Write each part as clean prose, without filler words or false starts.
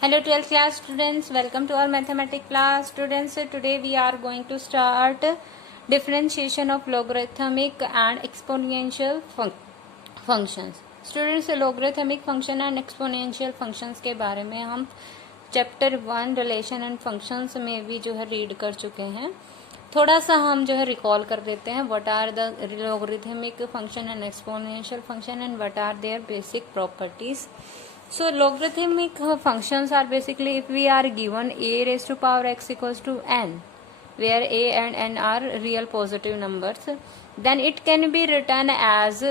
Hello 12th class students, welcome to our mathematics class. Students, today we are going to start differentiation of logarithmic and exponential functions. Students, logarithmic function and exponential functions के बारे में हम chapter 1 relation and functions में भी जो है read कर चुके हैं. थोड़ा सा हम जो है रिकॉल कर देते हैं. What are the logarithmic function and exponential function and what are their basic properties. So logarithmic functions are basically if we are given a raised to power x equals to n, where a and n are real positive numbers, then it can be written as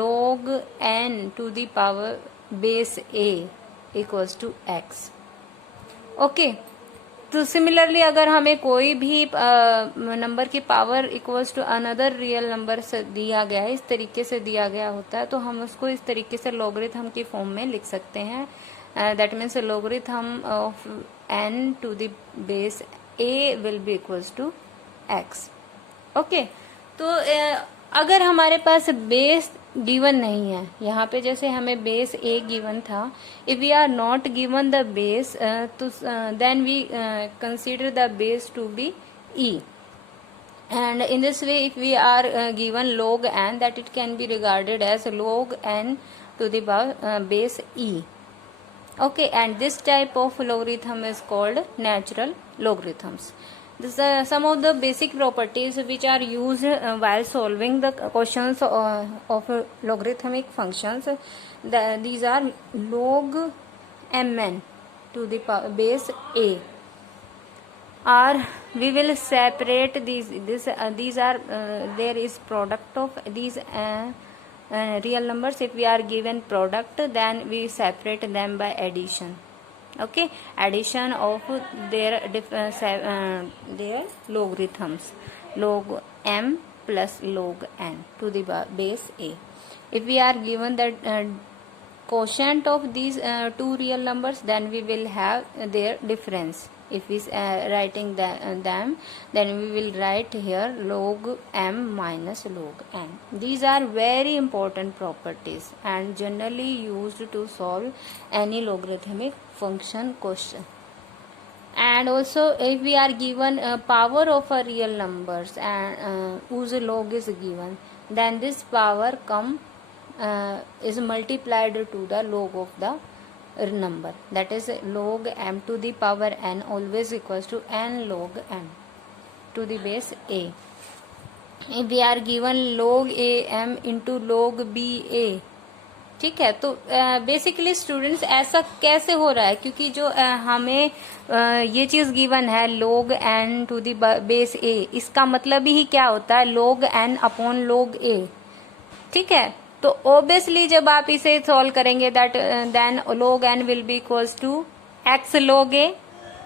log n to the power base a equals to x. Okay. तो similarly अगर हमें कोई भी number की power equals to another real number से दिया गया है, इस तरीके से दिया गया होता है, तो हम उसको इस तरीके से लॉगरिथम की फॉर्म में लिख सकते हैं. That means logarithm of n to the base a will be equals to x. Okay. तो अगर हमारे पास बेस गिवन नहीं है, यहाँ पे जैसे हमें बेस a गिवन था, if we are not given the base तो then we consider the base to be e, and in this way if we are given log n, that it can be regarded as log n to the base e. Okay, and this type of logarithm is called natural logarithms. This some of the basic properties which are used while solving the questions of logarithmic functions. These are log mn to the base a, or we will separate these. These are there is product of these real numbers. If we are given product, then we separate them by addition. Okay, addition of their logarithms, log m plus log n to the base a. If we are given the quotient of these two real numbers, then we will have their difference. If we writing them, then we will write here log m minus log n. These are very important properties and generally used to solve any logarithmic function question. And also if we are given a power of a real numbers and whose log is given, then this power is multiplied to the log of the number, that is log m to the power n always equals to n log m to the base a. If we are given log a m into log b a, ठीक है. तो basically students ऐसा कैसे हो रहा है, क्योंकि जो हमें ये चीज गिवन है log n to the base a, इसका मतलब ही क्या होता है, log n upon log a. ठीक है. तो ऑब्वियसली जब आप इसे सॉल्व करेंगे that then log n will be equals to x log a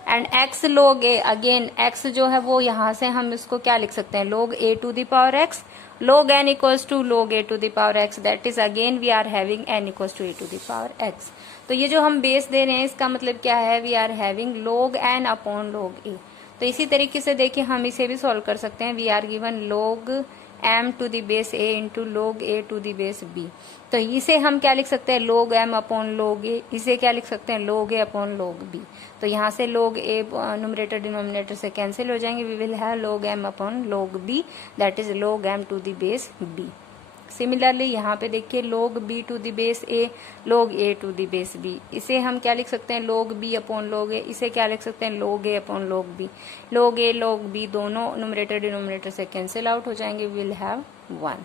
and x log a. Again x जो है वो यहाँ से हम इसको क्या लिख सकते हैं, log a to the power x. log n equals to log a to the power x, that is again we are having n equals to a to the power x. तो ये जो हम बेस दे रहे हैं इसका मतलब क्या है, we are having log n upon log a. तो इसी तरीके से देखिए हम इसे भी सॉल्व कर सकते हैं. We are given log m to the base a into log a to the base b. तो इसे हम क्या लिख सकते हैं, log m upon log a. इसे क्या लिख सकते हैं, log a upon log b. तो यहाँ से log a न्यूमरेटर डिनोमिनेटर से कैंसिल हो जाएंगे. We will have log m upon log b, that is log m to the base b. Similarly यहाँ पे देखिए log b to the base a, log a to the base b. इसे हम क्या लिख सकते हैं, log b upon log a. इसे क्या लिख सकते हैं, log a upon log b. log a log b दोनों न्यूमरेटर डिनोमिनेटर से कैंसिल आउट हो जाएंगे. We will have 1.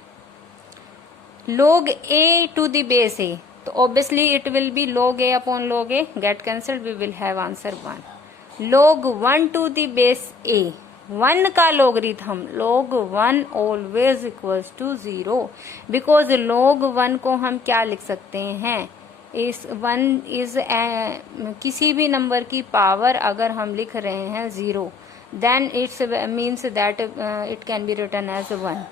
log a to the base a, तो obviously it will be log a upon log a, get cancelled. We will have answer 1. log 1 to the base a, 1 का logarithm log 1 always equals to 0, because log 1 को हम क्या लिख सकते हैं, इस 1 is किसी भी नंबर की पावर अगर हम लिख रहे हैं 0, then it's means that it can be written as 1.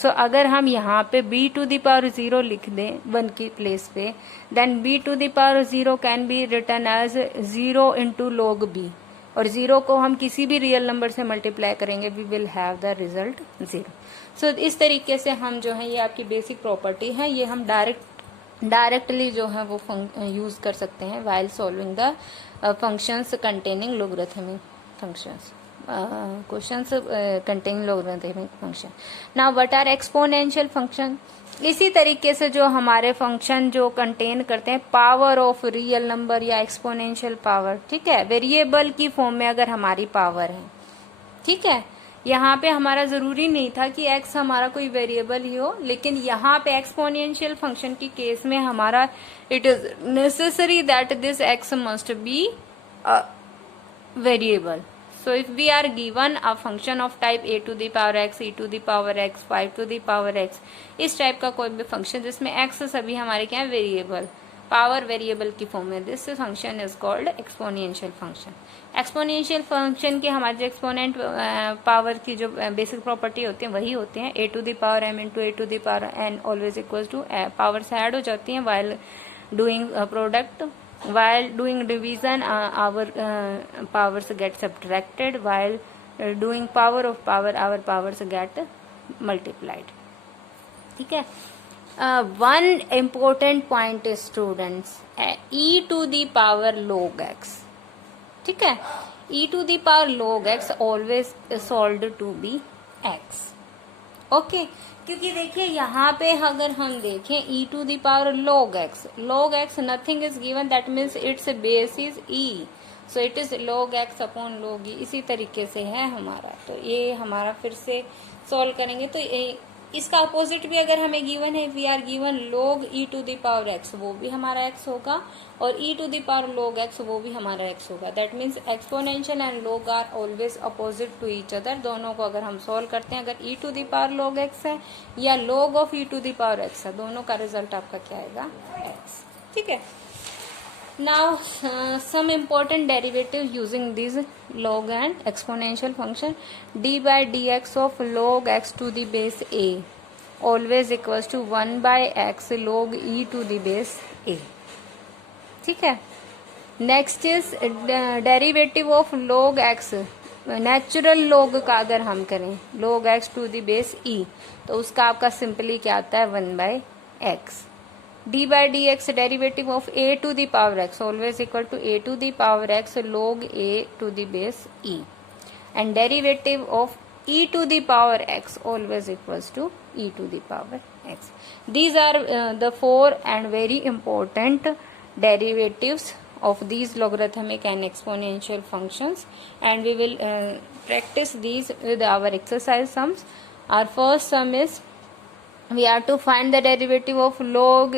So अगर हम यहाँ पे b टू द पावर 0 लिख दें 1 की प्लेस पे, then b to the power 0 can be written as 0 into log b, और 0 को हम किसी भी रियल नंबर से मल्टीप्लाई करेंगे, we will have the result 0. So इस तरीके से हम जो है, ये आपकी बेसिक प्रॉपर्टी है, ये हम डायरेक्ट डायरेक्टली जो है वो यूज कर सकते हैं while solving the functions containing logarithmic functions. Questions containing logarithmic function. Now what are exponential function? इसी तरीके से जो हमारे फंक्शन जो कंटेन करते हैं पावर ऑफ रियल नंबर या एक्सपोनेंशियल पावर, ठीक है, वेरिएबल की फॉर्म में अगर हमारी पावर है, ठीक है, यहाँ पे हमारा जरूरी नहीं था कि x हमारा कोई वेरिएबल ही हो, लेकिन यहाँ पे एक्सपोनेंशियल फंक्शन की केस में हमारा it is necessary that this x must be a variable. So if we are given a function of type a to the power x, e to the power x, 5 to the power x, इस type का कोई भी function जिसमें x सभी हमारे क्या है variable, power variable की फॉर्म में, this function is called exponential function. Exponential function के हमारे जो एक्सपोनेंट पावर की जो बेसिक प्रॉपर्टी होती है वही होते हैं a to the power m into a to the power n always equal to power से ऐड हो जाती हैं while doing product. While doing division, our powers get subtracted. While doing power of power, our powers get multiplied. ठीक है. One important point is students, e to the power log x. ठीक है. e to the power log x always solved to be x. Okay क्योंकि देखिए यहाँ पे अगर हम देखें e to the power log x nothing is given, that means it's base is e, so it is log x upon log e. इसी तरीके से है हमारा, तो ये हमारा फिर से सॉल्व करेंगे तो इसका अपोजिट भी अगर हमें गिवन है, we are given log e to the power x, वो भी हमारा x होगा, और e to the power log x वो भी हमारा x होगा. That means exponential and log are always opposite to each other. दोनों को अगर हम सॉल्व करते हैं, अगर e to the power log x है या log of e to the power x है, दोनों का रिजल्ट आपका क्या आएगा, x. ठीक है. Now some important derivative using these log and exponential function. d by dx of log x to the base a always equals to 1 by x log e to the base a. ठीक है. Next is derivative of log x. Natural log का अगर हम करें log x to the base e, तो उसका आपका simply क्या आता है 1 by x. d by dx derivative of a to the power x always equal to a to the power x log a to the base e, and derivative of e to the power x always equals to e to the power x. These are the four and very important derivatives of these logarithmic and exponential functions, and we will practice these with our exercise sums. Our first sum is we are to find the derivative of log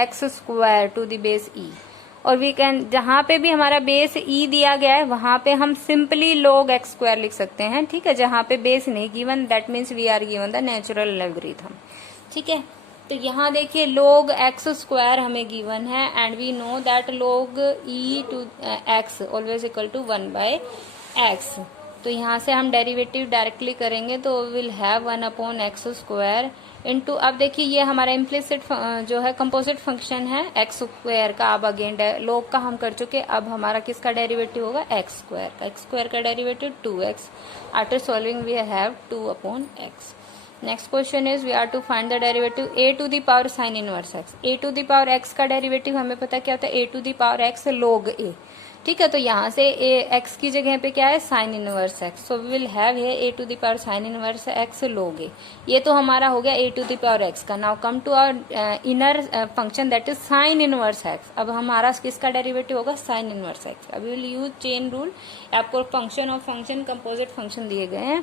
x square to the base e, और we can, जहाँ पे भी हमारा base e दिया गया है वहां पे हम सिंपली log x स्क्वायर लिख सकते हैं. ठीक है. जहाँ पे बेस नहीं given, that means we are given the natural logarithm. ठीक है. तो यहाँ देखिए log x स्क्वायर हमें गिवन है, and we know that log e to x always equal to 1 by x. तो यहाँ से हम डेरिवेटिव डायरेक्टली करेंगे तो will have 1 upon x square into, अब देखिए ये हमारा इम्प्लिसिट जो है कंपोजिट फंक्शन है एक्स स्क्वायर का. अब अगेन log का हम कर चुके, अब हमारा किसका डेरिवेटिव होगा, एक्स स्क्वायर का. एक्स स्क्वायर का derivative 2x. After solving we have 2 upon x. Next question is we are to find the derivative a to the power sine inverse x. a to the power x का derivative हमें पता क्या होता है, a to the power x log a. ठीक है. तो यहाँ से x की जगह पे क्या है, sine inverse x. So we will have है a to the power sine inverse x log a. ये तो हमारा हो गया a to the power x का. Now come to our inner function that is sine inverse x. अब हमारा किसका डेरिवेटिव होगा, साइन इनवर्स x. अब विल यूज चेन रूल. आपको function of function composite function दिए गए हैं.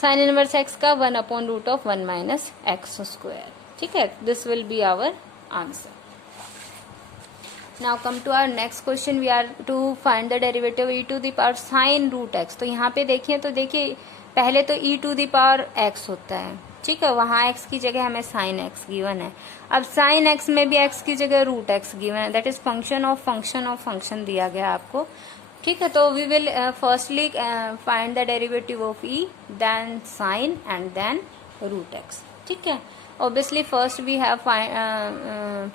साइन इनवर्स x का 1 upon root of 1 minus x square. ठीक है. This will be our answer. Now come to our next question. We are to find the derivative e to the power sin root x. तो यहाँ पे देखिए, तो देखिए पहले तो e to the power x होता है. ठीक है. वहाँ x की जगह हमें sin x गिवन है. अब sin x में भी x की जगह रूट x गिवन है. That is function of function दिया गया आपको. ठीक है. तो we will firstly find the derivative of e, then sin and then root x. ठीक है. Obviously first we have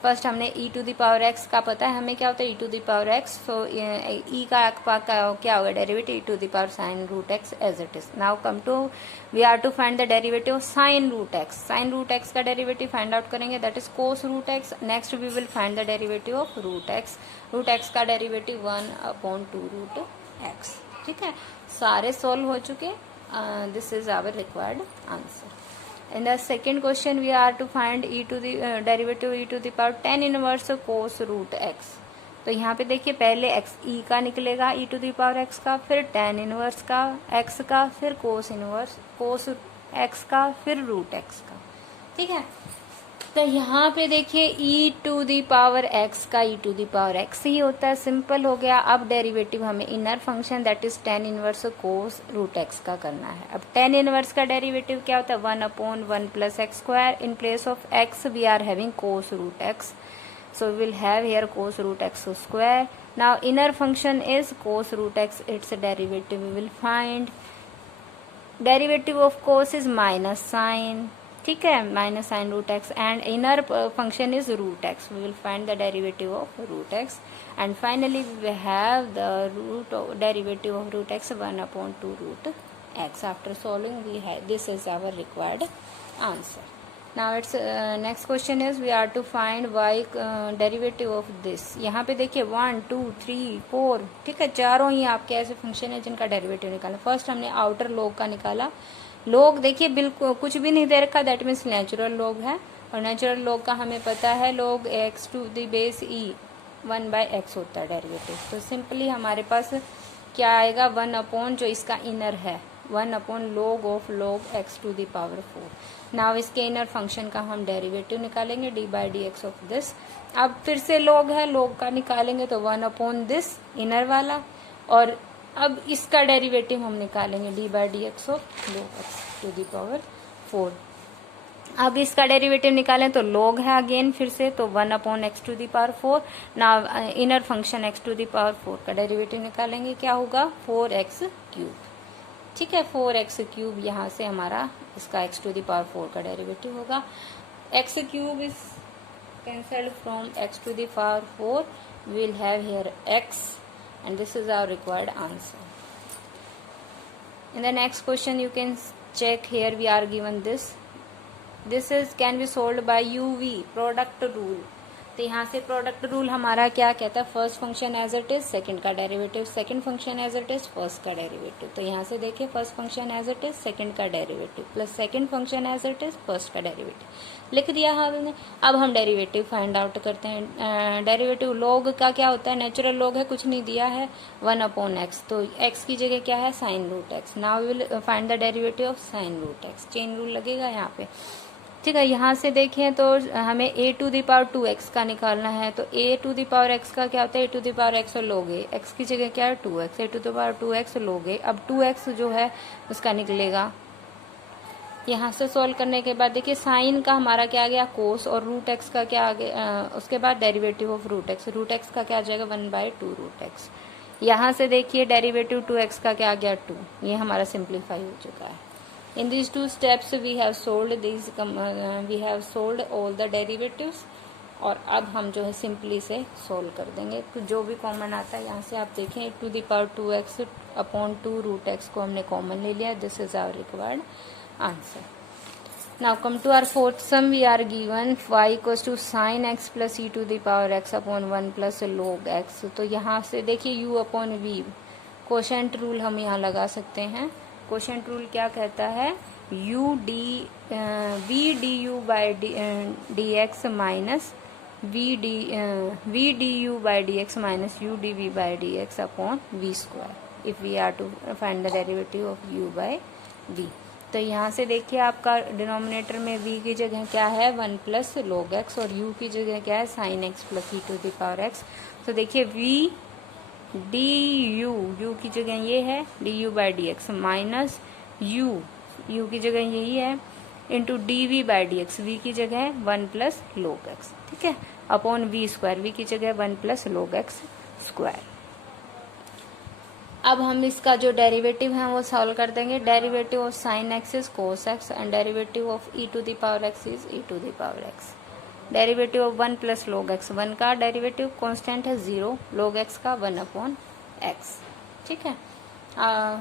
first हमने e to the power x का पता है हमें क्या होता है e to the power x, so e का क्या होगा derivative e to the power sine root x as it is. Now come to we are to find the derivative of sine root x. Sine root x का derivative find out करेंगे, that is cos root x. Next we will find the derivative of root x. Root x का derivative 1/2 root x. ठीक है, सारे solve हो चुके. This is our required answer. In the second question we are to find e to the derivative e to the power tan inverse cos root x. तो यहाँ पे देखिए पहले x e का निकलेगा e to the power x का, फिर tan inverse का x का, फिर cos इनवर्स cos x का, फिर root x का. ठीक है, तो यहाँ पे देखिए e to the power x का e to the power x ही होता है, सिंपल हो गया. अब डेरिवेटिव हमें inner function that is tan inverse cos root x का करना है. अब tan इनवर्स का डेरिवेटिव क्या होता है 1/1 plus x square. In place of x we are having cos root x, so we will have here cos root x square. Now inner function is cos root x, its derivative we will find. Derivative of cos is minus sine. ठीक है, minus sine root x, and inner function is root x. We will find the derivative of root x, and finally we have the root derivative of root x 1/2 root x. After solving we have this is our required answer. Now it's next question is we are to find y derivative of this. यहाँ पे देखिए 1 2 3 4, ठीक है, चारों ही आपके ऐसे function है जिनका डेरिवेटिव निकालना. फर्स्ट हमने आउटर लॉग का निकाला. लॉग देखिए बिल्कुल कुछ भी नहीं दे रखा, दैट मीन्स नेचुरल लॉग है, और नेचुरल लॉग का हमें पता है log x to the base e 1/x होता है डेरिवेटिव. तो सिंपली हमारे पास क्या आएगा 1/, जो इसका इनर है 1/log of log x to the power 4. Now इसके इनर फंक्शन का हम डेरिवेटिव निकालेंगे d/dx ऑफ दिस. अब फिर से log है, log का निकालेंगे तो 1/ दिस इनर वाला, और अब इसका डेरिवेटिव हम निकालेंगे d/dx of log x to the power 4. अब इसका डेरिवेटिव निकालें तो log है अगेन फिर से, तो 1/x टू द पावर 4. ना inner function x to the power 4 का डेरिवेटिव निकालेंगे, क्या होगा 4x क्यूब. ठीक है, 4x क्यूब, यहाँ से हमारा इसका x टू द पावर 4 का डेरिवेटिव होगा. x cube is cancelled from x to the power 4. We will have here x, and this is our required answer. In the next question you can check, here we are given this is can be solved by UV product rule. तो यहाँ से product rule हमारा क्या कहता है, first function as it is, second का derivative, second function as it is, first का derivative. तो यहाँ से देखिए first function as it is, second का derivative, plus second function as it is, first का डेरिवेटिव लिख दिया हमने. अब हम डेरिवेटिव फाइंड आउट करते हैं. डेरिवेटिव लॉग का क्या होता है, नेचुरल लॉग है, कुछ नहीं दिया है, 1/x. तो x की जगह क्या है sine root x. Now we will find the derivative of sine root x. Chain rule लगेगा यहाँ पे. ठीक है, यहाँ से देखें तो हमें a to the power 2x का निकालना है. तो a to the power x का क्या होता है a to the power x और log a. x की जगह क्या है 2x, a to the power 2x log a. अब 2x जो है उसका निकलेगा. यहाँ से सॉल्व करने के बाद देखिए साइन का हमारा क्या आ गया कोस, और रूट एक्स का क्या आ गया, उसके बाद derivative of root x. Root x का क्या आ जाएगा 1/2 रूट एक्स. यहाँ से देखिए डेरिवेटिव 2x का क्या आ गया 2. ये हमारा सिंप्लीफाई हो चुका है. In these two steps we have solved all the derivatives, और अब हम जो है सिंपली से सोल्व कर देंगे. तो जो भी कॉमन आता है यहाँ से आप देखें a to the power 2x/2 root x को हमने कॉमन ले लिया. This is our required answer. Now come to our fourth sum. We are given y equals to sine x plus e to the power x/1 plus log x. तो यहाँ से देखिए u/v quotient rule हम यहाँ लगा सकते हैं. Quotient rule क्या कहता है v du/dx minus v du/dx minus u dv/dx upon v square if we are to find the derivative of u/v. तो यहाँ से देखिए आपका डिनोमिनेटर में v की जगह क्या है 1 प्लस log x, और u की जगह क्या है sine x plus e to the power x. तो देखिए v du की जगह ये है du/dx माइनस u की जगह यही है इंटू dv/dx, v की जगह 1 प्लस log x. ठीक है, अपॉन v स्क्वायर, v की जगह 1 प्लस log x स्क्वायर. अब हम इसका जो डेरिवेटिव है वो सॉल्व कर देंगे. Derivative of sine x is cos x and derivative of e to the power x is e to the power x. Derivative of 1 plus log x, 1 का derivative constant है 0, log x का 1/x. ठीक है.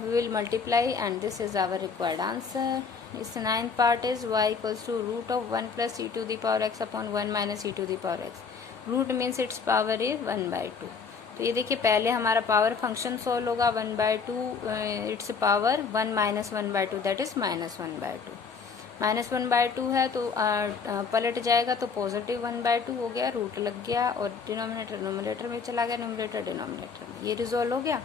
We will multiply and this is our required answer. This ninth part is y equals to root of 1 plus e to the power x upon 1 minus e to the power x. Root means its power is 1/2. तो ये देखिए पहले हमारा power function solve होगा 1/2 it's power 1 minus 1/2 that is -1/2. -1/2 है तो पलट जाएगा तो पॉजिटिव 1/2 हो गया, रूट लग गया और डिनोमिनेटर नोमिनेटर में चला गया, नोमिनेटर डिनोमिनेटर में, ये रिजोल्व हो गया.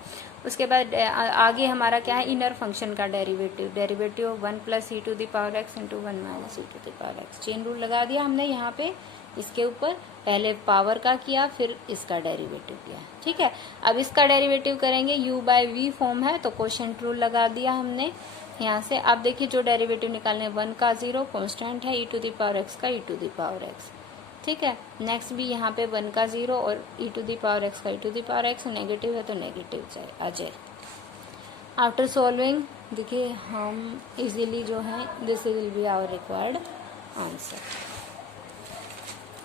उसके बाद आगे हमारा क्या है, इनर फंक्शन का derivative. Derivative of 1 plus e to the power x into 1 minus e to the power x. Chain rule लगा दिया हमने यहाँ पे इसके ऊपर, पहले पावर का किया फिर इसका डेरिवेटिव किया. ठीक है. अब इसका डेरिवेटिव करेंगे, u बाय वी फॉर्म है तो कोशेंट रूल लगा दिया हमने यहाँ से. आप देखिए जो डेरिवेटिव निकालने 1 का 0 कांस्टेंट है, ई टू द पावर एक्स का e to the power x. ठीक है. नेक्स्ट भी यहाँ पे 1 का 0 और e to the power x का e to the power x. Negative है तो नेगेटिव आ जाए. आफ्टर सॉल्विंग देखिए हम इजीली जो है this will be our required answer.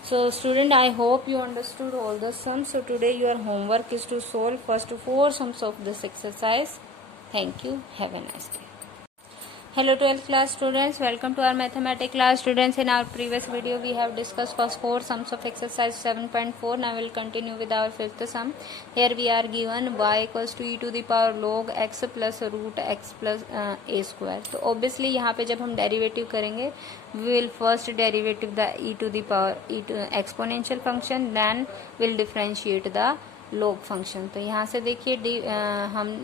So student, I hope you understood all the sums. So today your homework is to solve first 4 sums of this exercise. Thank you. Have a nice day. Hello 12th class students, welcome to our mathematics class. Students, in our previous video we have discussed first 4 sums of exercise 7.4. Now we will continue with our 5th sum. Here we are given y equals to e to the power log x plus root x plus a square. तो obviously यहाँ पे जब हम derivative करेंगे we will first derivative the e to the power e to exponential function, then will differentiate the log function. तो यहाँ से देखिए हम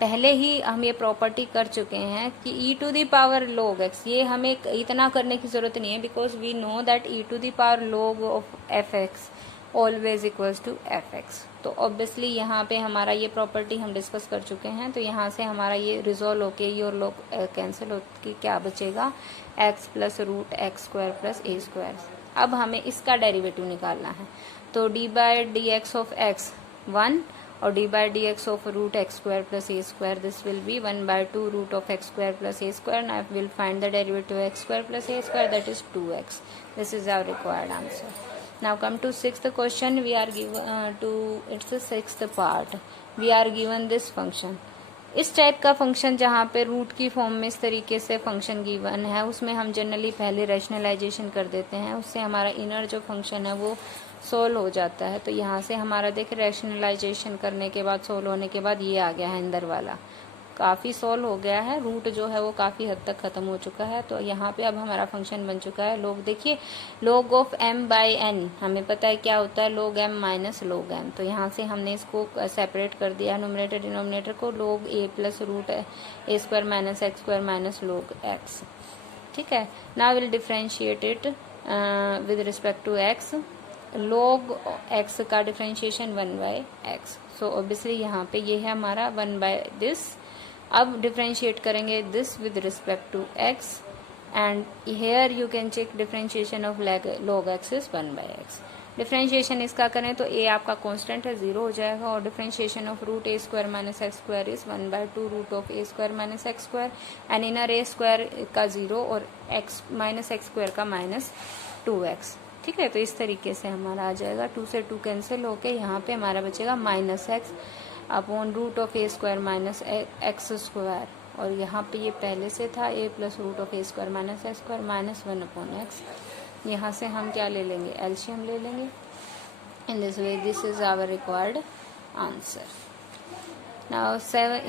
पहले ही हम ये प्रॉपर्टी कर चुके हैं कि e to the power log x, ये हमें इतना करने की जरूरत नहीं है because we know that e to the power log of f x always equals to f x. तो ऑब्वियसली यहाँ पे हमारा ये प्रॉपर्टी हम डिस्कस कर चुके हैं. तो यहाँ से हमारा ये रिजोल्व होके ये और log कैंसिल होके क्या बचेगा, x plus root x square plus a square. अब हमें इसका डेरिवेटिव निकालना है. तो d by d x of x 1 और d by d x of root x square plus a square, this will be 1/2 root of x square plus a square. Now will find the derivative x square plus a square, that is 2x. This is our required answer. Now come to 6th question. We are given to it's 6th part. We are given this function. इस type का function जहाँ पे root की form में इस तरीके से function given है, उसमें हम जनरली पहले रैशनलाइजेशन कर देते हैं, उससे हमारा इनर जो फंक्शन है वो सोल्व हो जाता है. तो यहाँ से हमारा देखिए रैशनलाइजेशन करने के बाद, सोल्व होने के बाद ये आ गया है अंदर वाला, काफ़ी सोल्व हो गया है. रूट जो है वो काफ़ी हद तक ख़त्म हो चुका है. तो यहाँ पे अब हमारा फंक्शन बन चुका है लोग. देखिए log of m by n हमें पता है क्या होता है, log m minus log m. तो यहाँ से हमने इसको सेपरेट कर दिया, नोमिनेटर डिनोमिनेटर को, log a plus root a square minus x square minus log x. ठीक है. Now will differentiate it with respect to x. log x का डिफ्रेंशिएशन 1/x. सो ऑब्वियसली यहाँ पे ये है हमारा 1/this. अब डिफ्रेंशिएट करेंगे this with respect to x and here you can check differentiation of log x is 1/x. Differentiation इसका करें तो a आपका कांस्टेंट है 0 हो जाएगा और differentiation of root a square minus x square is 1/2 root of a square minus x square and inner a square का 0 और x माइनस एक्स स्क्वायर का माइनस 2x. ठीक है. तो इस तरीके से हमारा आ जाएगा, 2 से 2 कैंसिल होके यहाँ पे हमारा बचेगा -x upon root of a square minus x square. और यहाँ पे ये पहले से था a plus root of a square minus x square minus 1/x. यहाँ से हम क्या ले लेंगे, एलसीएम ले लेंगे. In this way this is our required answer. Now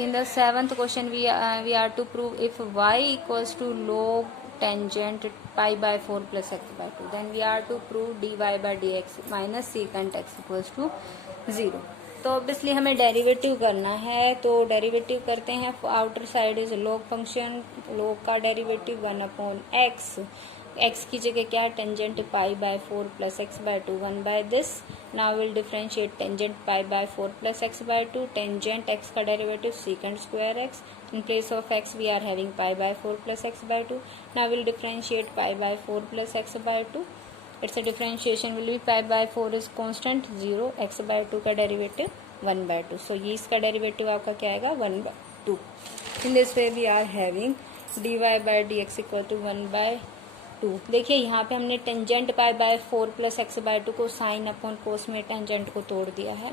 in the 7th question we are to prove if y equals to log tangent pi by 4 plus x by 2, then we are to prove dy by dx minus secant x equals to 0. तो obviously हमें derivative करना है. तो derivative करते हैं. Outer side is log function, log का derivative 1/x. x की जगह क्या है, tangent pi by 4 plus x by 2 1/this. Now will differentiate tangent pi by 4 plus x by 2. Tangent x का derivative secant square x. In place of x we are having pi by 4 plus x by 2. Now we'll differentiate pi by 4 plus x by 2 its differentiation will be pi by 4 is constant 0, x by 2 का derivative 1/2. सो ये इसका derivative आपका क्या आएगा 1/2. In this way we are having dy by dx equal to 1/2. देखिए यहाँ पे हमने tangent pi by 4 plus x by 2 को साइन अपॉन कोस में टेंजेंट को तोड़ दिया है.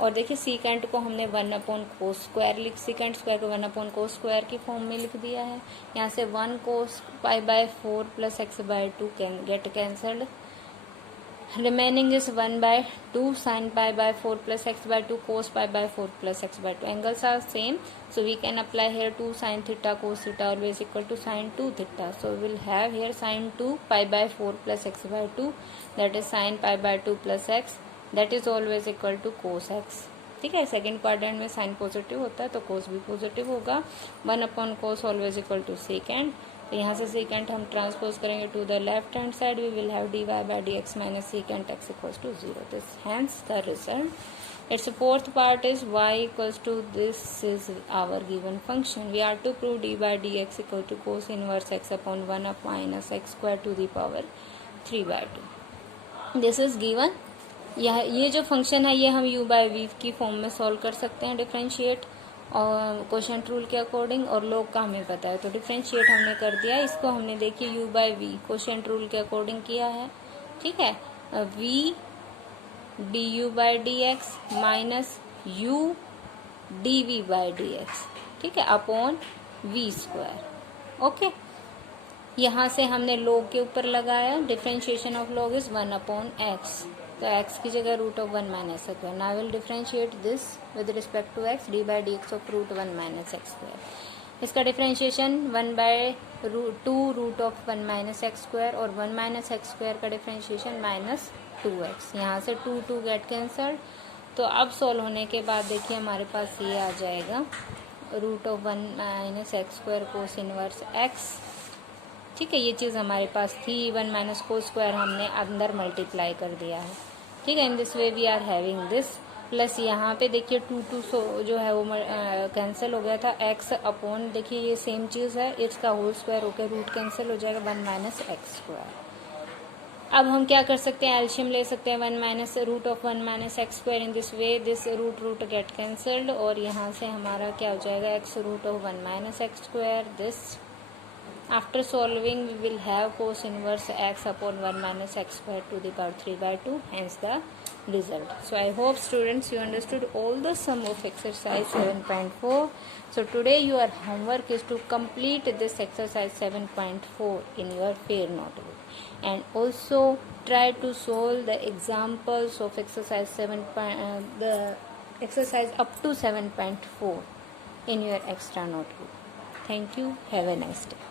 और देखिए सीकेंट को हमने 1 upon cos square secant square को 1 अपॉन कोस स्क्वायर की फॉर्म में लिख दिया है. यहाँ से 1 cos pi by 4 plus x by 2 can get cancelled. Remaining is 1/2 sin pi by 4 plus x by 2 cos pi by 4 plus x by 2. Angles are same, so we can apply here 2 sin theta cos theta always equal to sin 2 theta. So we will have here sin 2 pi by 4 plus x by 2, that is sin pi by 2 plus x, that is always equal to cos x. ठीक है, second quadrant में sine positive होता है तो cos भी positive होगा. 1 upon cos always equal to secant. तो यहाँ से सेकेंड हम ट्रांसपोज करेंगे to the left hand side. We will have dy by dx minus secant x equals to 0. This hence the result. Its fourth part is y equals to this is our given function. We are to prove dy by dx equal to cos inverse x upon 1 up minus x square to the power 3/2. This is given. ये जो function है ये हम u by v की form में solve कर सकते हैं डिफरेंशिएट और क्वोशिएंट रूल के अकॉर्डिंग, और लोग का हमें पता है तो डिफरेंशिएट हमने कर दिया. इसको हमने देखिए u by v quotient rule के अकॉर्डिंग किया है. ठीक है, v du by dx minus u dv by dx, ठीक है, अपॉन v स्क्वायर. ओके, यहाँ से हमने log के ऊपर लगाया. Differentiation of log is 1 upon x, तो x की जगह root of 1 minus square. Now will differentiate this with respect to x, d by dx of root 1 minus x square. इसका differentiation 1/2 root of 1 minus x square, और 1 minus x square का differentiation minus 2x. यहाँ से 2 get cancelled. तो अब solve होने के बाद देखिए हमारे पास ये आ जाएगा root of 1 minus x square cos inverse x. ठीक है, ये चीज़ हमारे पास थी. 1 माइनस कोस स्क्वायर हमने अंदर मल्टीप्लाई कर दिया है. ठीक है, in this way we are having this. Plus यहाँ पे देखिए 2 जो है वो कैंसिल हो गया था. x अपॉन देखिए ये सेम चीज़ है, इसका होल स्क्वायर होकर रूट कैंसिल हो जाएगा 1 माइनस एक्स स्क्वायर. अब हम क्या कर सकते हैं, एल्शियम ले सकते हैं 1 minus root of 1 minus x square. In this way this root get cancelled, और यहाँ से हमारा क्या हो जाएगा x root of 1 minus x square. This after solving we will have cos inverse x upon 1 minus x square to the power 3/2, hence the result. So I hope students you understood all the sum of exercise 7.4. So today your homework is to complete this exercise 7.4 in your fair notebook, and also try to solve the examples of exercise the exercise up to 7.4 in your extra notebook. Thank you. Have a nice day.